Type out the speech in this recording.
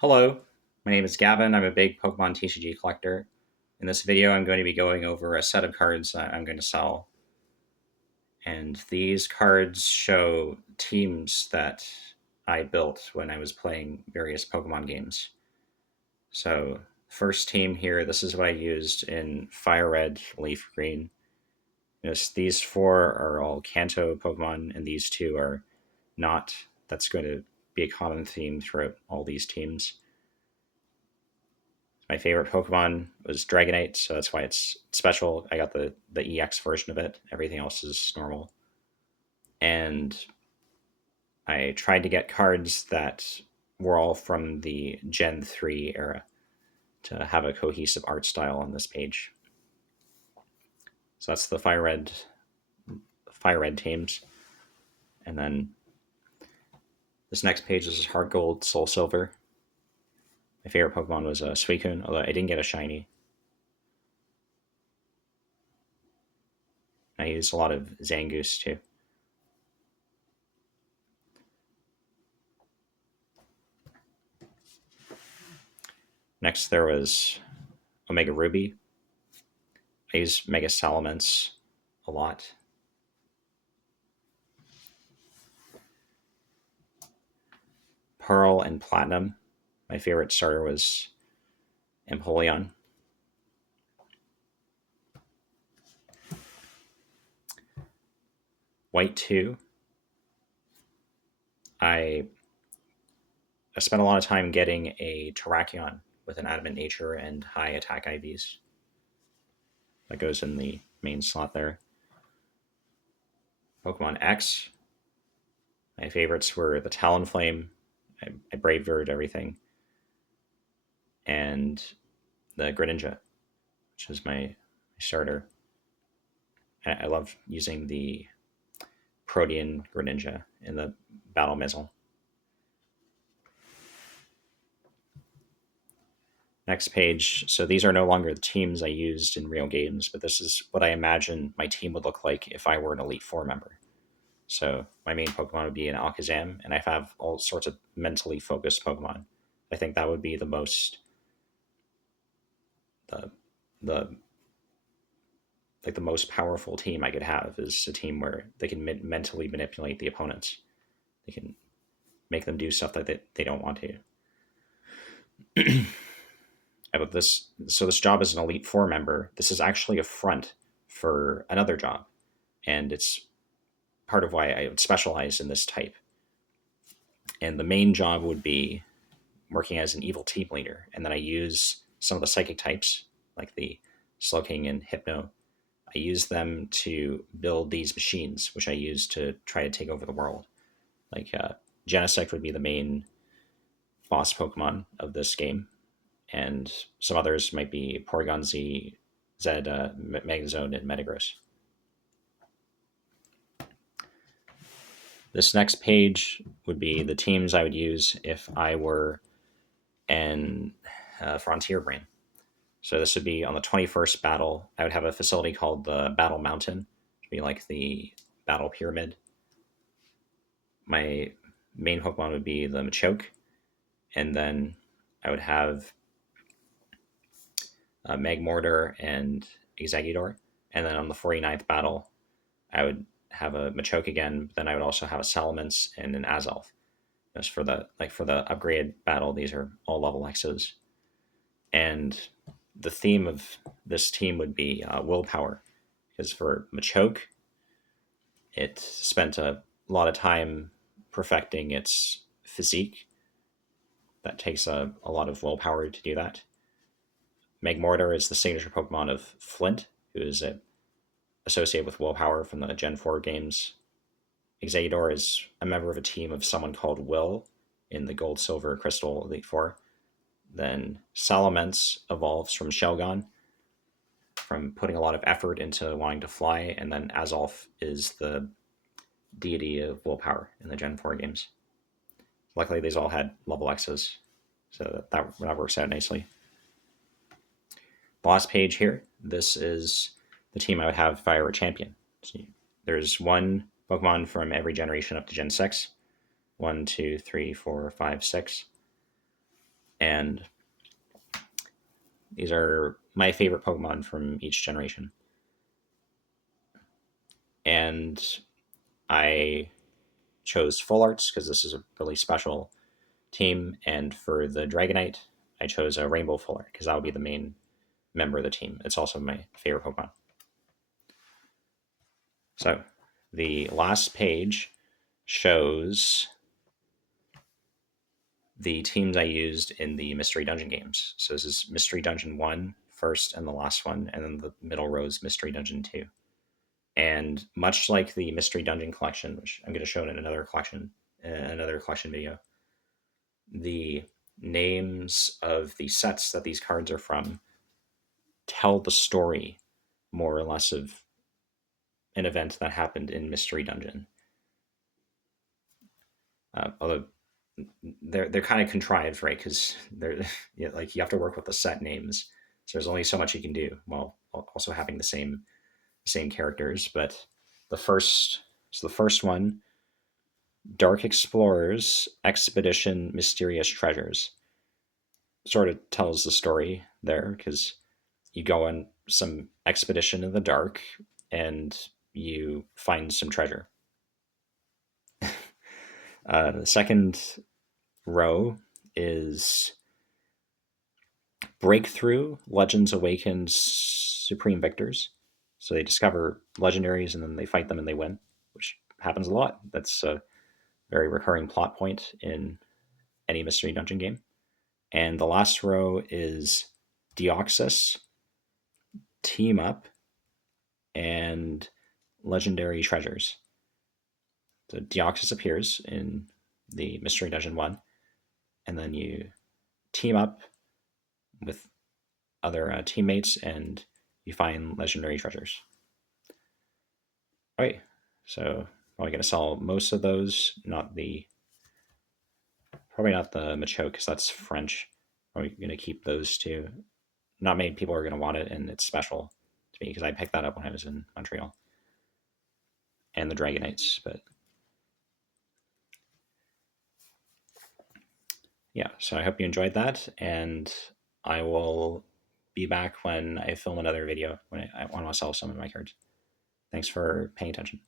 Hello, my name is Gavin. I'm a big Pokemon TCG collector. In this video, I'm going to be going over a set of cards that I'm going to sell. And these cards show teams that I built when I was playing various Pokemon games. So, first team here, this is what I used in Fire Red, Leaf Green. These four are all Kanto Pokemon, and these two are not. That's going to be a common theme throughout all these teams. My favorite Pokemon was Dragonite, so that's why it's special. I got the EX version of it. Everything else is normal. And I tried to get cards that were all from the Gen 3 era to have a cohesive art style on this page. So that's the Fire Red teams. And then this next page is Heart Gold, Soul Silver. My favorite Pokemon was Suicune, although I didn't get a shiny. I used a lot of Zangoose too. Next, there was Omega Ruby. I use Mega Salamence a lot. Pearl and Platinum. My favorite starter was Empoleon. White 2. I spent a lot of time getting a Terrakion with an adamant nature and high attack IVs. That goes in the main slot there. Pokemon X. My favorites were the Talonflame. I Bravebird everything. And the Greninja, which is my starter. I love using the Protean Greninja in the Battle Missile. Next page. So these are no longer the teams I used in real games, but this is what I imagine my team would look like if I were an Elite Four member. So my main Pokemon would be an Alakazam, and I have all sorts of mentally focused Pokemon. I think that would be the the like the most powerful team I could have is a team where they can mentally manipulate the opponents. They can make them do stuff that they don't want to. But this job as an Elite Four member, this is actually a front for another job, and it's part of why I would specialize in this type. And the main job would be working as an evil team leader, and then I use some of the psychic types like the Slowking and Hypno. I use them to build these machines, which I use to try to take over the world. Like Genesect would be the main boss Pokemon of this game, and some others might be Porygon Z, Zed, Megazone, and Metagross. This next page would be the teams I would use if I were an Frontier Brain. So this would be on the 21st battle. I would have a facility called the Battle Mountain, to be like the Battle Pyramid. My main Pokemon would be the Machoke, and then I would have Magmortar and Exeggutor. And then on the 49th battle, I would have a Machoke again. Then I would also have a Salamence and an Azelf. Just for the upgraded battle, these are all level X's. And the theme of this team would be willpower, because for Machoke, it spent a lot of time perfecting its physique. That takes a lot of willpower to do that. Magmortar is the signature Pokemon of Flint, who is associated with willpower from the Gen 4 games. Exeggutor is a member of a team of someone called Will in the Gold, Silver, Crystal Elite Four. Then Salamence evolves from Shelgon, from putting a lot of effort into wanting to fly, and then Azelf is the deity of willpower in the Gen 4 games. Luckily, these all had level X's, so that works out nicely. The last page here, this is the team I would have if I were a champion. So there's one Pokemon from every generation up to Gen 6. 1, 2, 3, 4, 5, 6. And these are my favorite Pokemon from each generation. And I chose Full Arts because this is a really special team. And for the Dragonite, I chose a Rainbow Full Art because that would be the main member of the team. It's also my favorite Pokemon. So the last page shows the teams I used in the Mystery Dungeon games. So this is Mystery Dungeon 1, first and the last one, and then the middle row is Mystery Dungeon 2. And much like the Mystery Dungeon collection, which I'm going to show in another collection video, the names of the sets that these cards are from tell the story more or less of an event that happened in Mystery Dungeon. Although they're kind of contrived, right? Because they're like you have to work with the set names, so there's only so much you can do while also having the same characters. But the first one, Dark Explorers Expedition Mysterious Treasures, sort of tells the story there because you go on some expedition in the dark and you find some treasure. The second row is Breakthrough Legends Awakened Supreme Victors. So they discover legendaries and then they fight them and they win, which happens a lot. That's a very recurring plot point in any Mystery Dungeon game. And the last row is Deoxys, Team Up, and Legendary Treasures. So Deoxys appears in the Mystery Dungeon 1, and then you team up with other teammates and you find legendary treasures. All right, so probably going to sell most of those, probably not the Machoke because that's French. Probably going to keep those two. Not many people are going to want it, and it's special to me because I picked that up when I was in Montreal. And the Dragonites, but yeah, so I hope you enjoyed that, and I will be back when I film another video when I want to sell some of my cards. Thanks for paying attention.